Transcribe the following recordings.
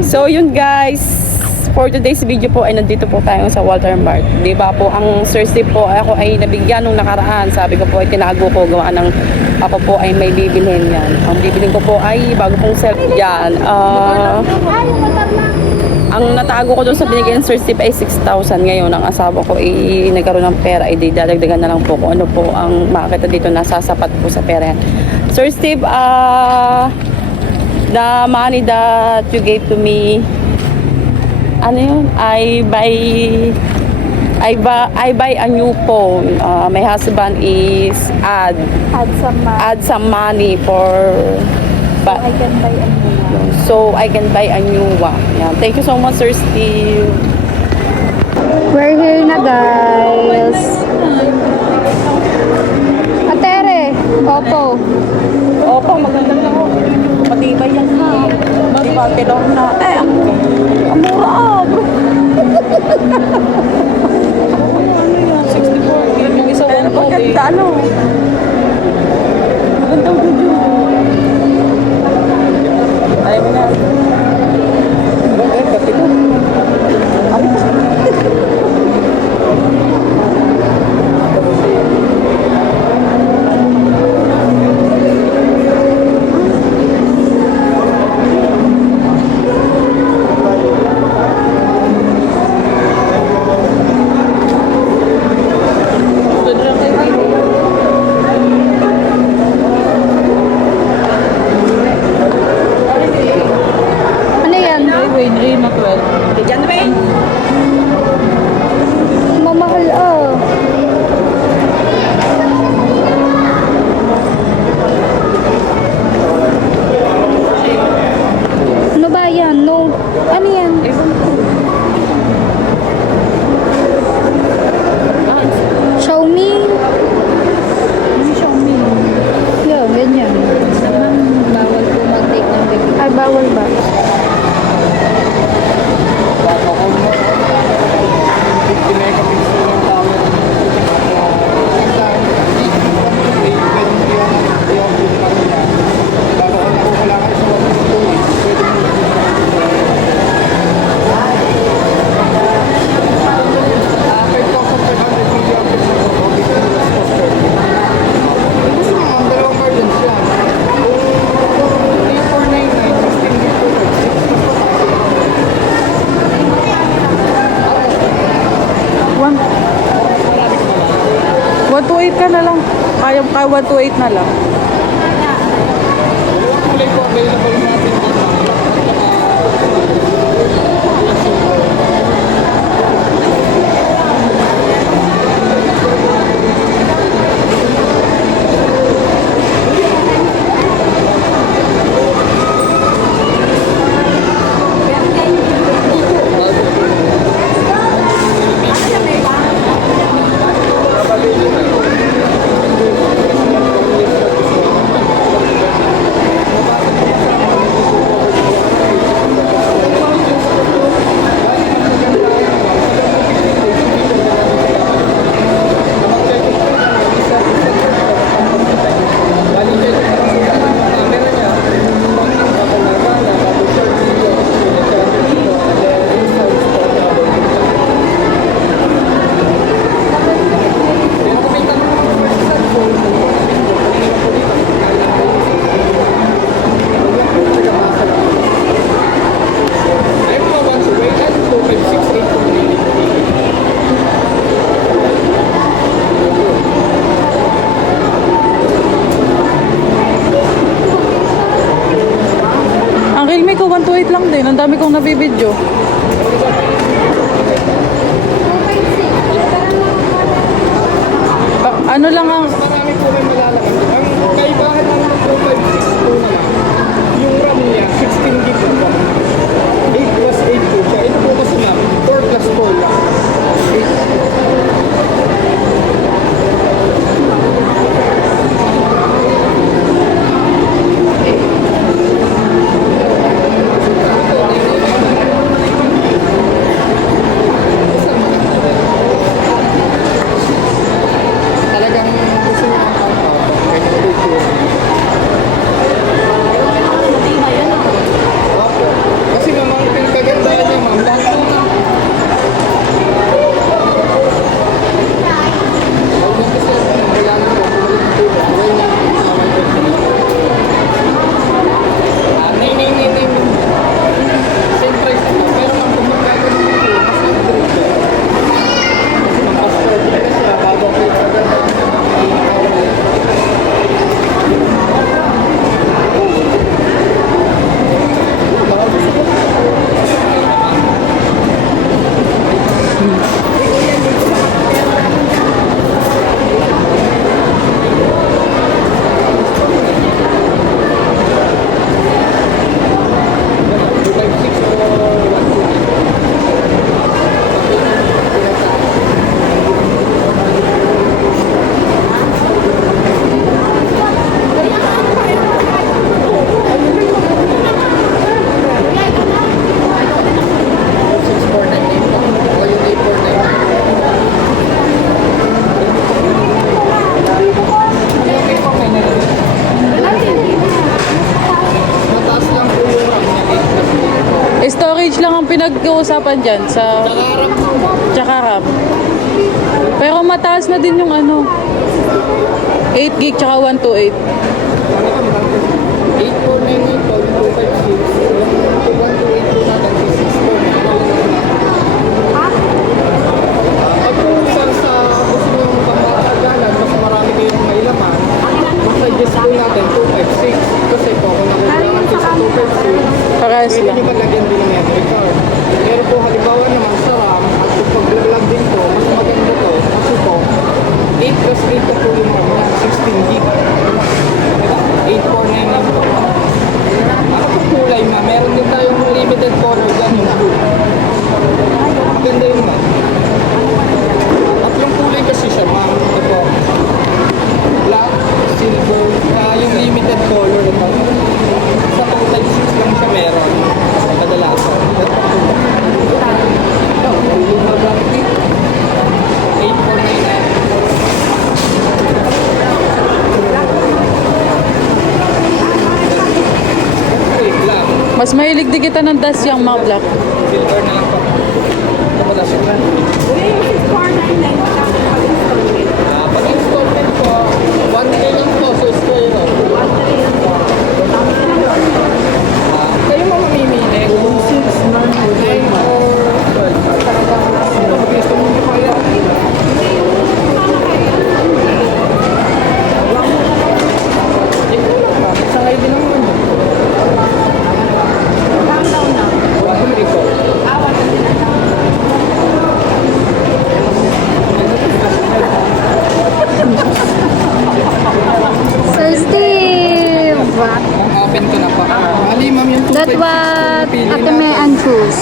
So yun guys, for today's video po ay nandito po tayo sa Walter Mart. Di ba po, ang Thursday po ako ay nabigyan nung nakaraan. Sabi ko po ay tinago ko, gawa ng ako po ay may bibilhin yan. Ang bibilhin ko po ay bago pong self yan. Ang natago ko doon sa binigay ng Thursday pa ay 6,000. Ngayon ang asawa ko ay nagkaroon ng pera, ay dadagdagan na lang po kung ano po ang makakita dito na sasapat po sa pera yan. Thursday, the money that you gave to me, ano yun? I buy a new phone. My husband is add some money for I can buy a new one. so I can buy a new one. Yeah. Thank you so much, Sir Steve. We're here na, guys. Atere, Oppo. Opo, maganda na ako. Matibay yan ha. Di ba, tilong na. Ang mura ah. Ano yan? 64. Yan yung isa. Pero maganda, ano? Magandang video. Ayaw mo na. Bakit? Kapit ko. Ano yan? Wayne, na 12. Bigyan na ba yun? Mamahal, oh. Ano ba yan? No. Ano yan? Xiaomi? Xiaomi. Yeah, ganyan. Bawal po mag-take ng baby. Ay, bawal ba? Ka na lang. Kaya 128 na lang. Kulay po available natin dito. Realme ko 128 lang din. Ang dami kong nabibidyo. Ano lang ang... Marami po may malalaman. Ang kaibahan lang ng 256 po naman, yung RAM niya, 16 gig po. 8 plus 8 po siya. Ito po kasi ma'am, 4 plus 4 lang. 8. Storage lang ang pinag-uusapan dyan sa tsaka RAM. Pero mataas na din yung ano. 8 gig tsaka 128. 8498 po, 256. Yung 128 po natin, 64. At kung saan sa gusto nyo yung pangmatagalan, mas marami kayong mailaman, mas suggest po natin 256. Kasi po, kung nakulangan ko sa 256, Parehas pwede lang. nyo malagyan din ng memory card. Pero po, halimbawa naman sa RAM, at kung pag-vlog din po, mas maganda to. Kasi po, 8 plus 8 po yung RAM niya, 16 gig. 8499 po. Ano po kulay ma? Meron din tayong limited color dyan, yung blue. Maganda yun ma. At yung kulay kasi siya ma, ito po. Black, silver, yung limited color ito. Sa total 6 lang siya meron. Kadalasan. Ito, yung maganda. 8499. Wait lang. Mas mahilig din kita ng dust yung mga black. Silver na lang po. Ito po dash yung pag-installment po, 1K lang po sa Square. Kayo mo mamimili kung 6, 9, or 12. Ito, mag-install mo nyo kaya. Ito lang ba? Sangay din naman. Welcome, Rico. Sir Steve! Open ko na pa. Mali, ma'am, yung 256 That what pili Ate May natin. and choose.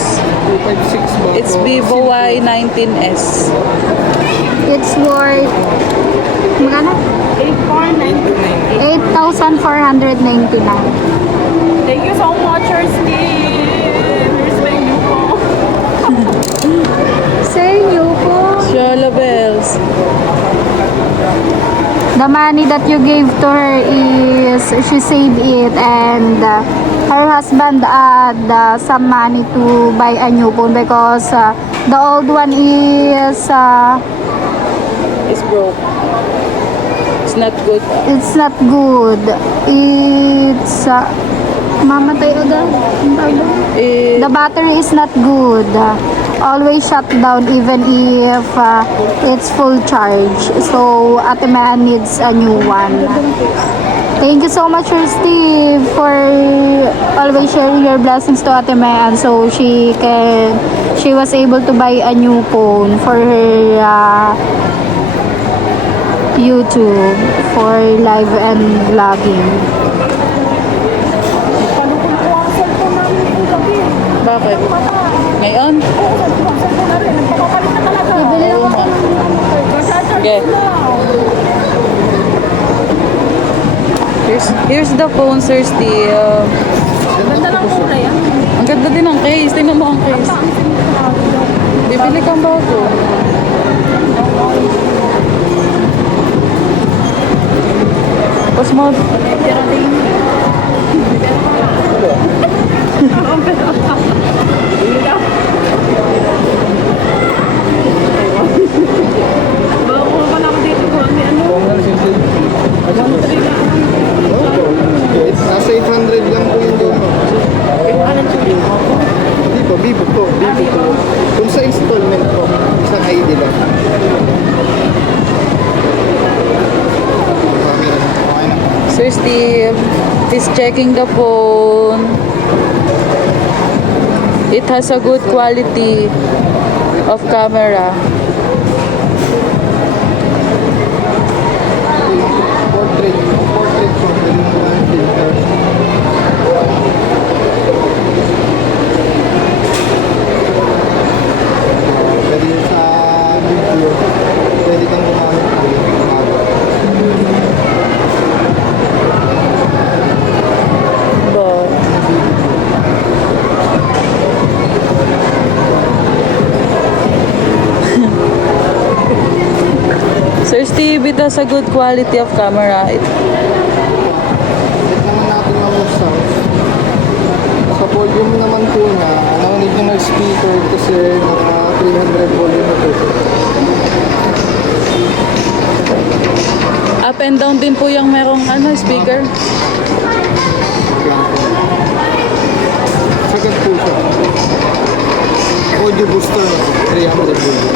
256 ba? It's Vivo Y19s. It's worth, magkano? 829. 8,499. Thank you so much, Sir Steve. Here's my new phone. Sir Yuko, Shola bells. the money that you gave to her is, she saved it, and her husband had some money to buy a new phone because the old one is, It's broke. It's not good. it's not good. It's, mamatay agad. Ang tawag doon? Eh, The battery is not good. Always shut down even if it's full charge. So, Ate Maya needs a new one. Thank you so much, Sir Steve, for always sharing your blessings to Ate Maya, so she was able to buy a new phone for her YouTube for live and vlogging. bakit? Ngayon? Bibili Oo nga. Sige. Here's the phone, Sir Steve. Ganda lang kulay ah. Ang ganda din ang case. Tingnan mo ang case. Bibili kang bago. Pas mo. Bago pa lang dito ko. Ano? Nasa 800 lang po yung dono. Hindi po, Vivo po. Vivo po. Kung sa installment po, isang ID lang. Okay na. Sir Steve is checking the phone. It has a good quality of camera. Portrait po. Filter. Pwede sa video, pwede kang gumamit ng camera. Ba? Sir Steve, it has a good quality of camera. Check naman natin ang sounds. Sa volume naman po niya, kasi naka 300 volume na po. Up and down din po yung merong ano, speaker. Sagad po siya. Audio booster na po. 300 volume.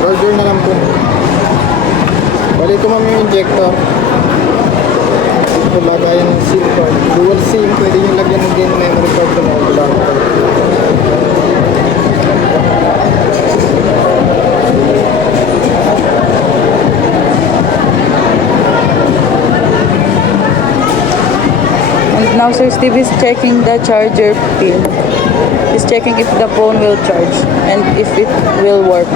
Charger na lang po. Bali ito ma'am yung injector. Ito lagayan ng SIM card. Dual SIM. Pwede nyo lagyan ng game memory card na mga And now Sir Steve is checking the charger pin. He's checking if the phone will charge and if it will work.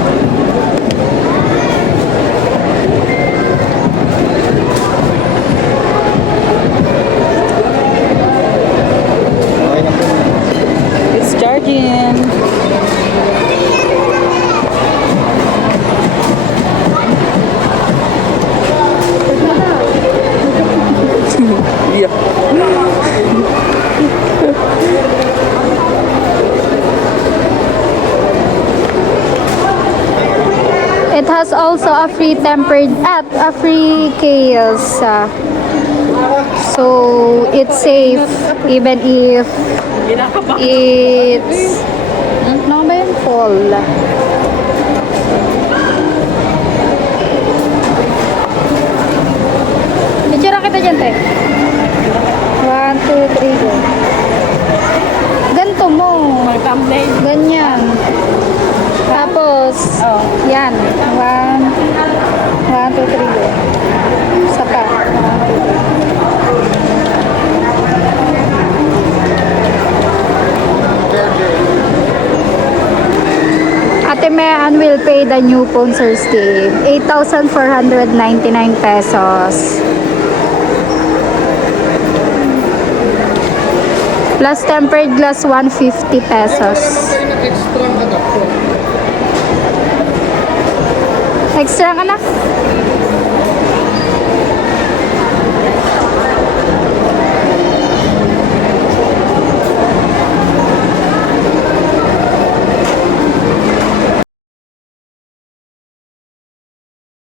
Okay na po. It's charging. Yeah. It has also a free a free case. So it's safe even if it's no ba yun? Fall. Picture kita dyan, te. 1, 2, 3, go. Ganito mo. May thumbnail. Ganyan. Tapos, yan. 1, 2, 3, go. Isa pa. 1, 2, 3. Ate Mean will pay the new phone, Sir Steve. 8,499 pesos. Plus tempered glass, 150 pesos. Meron kayo ng extra adapter. Extra ka na?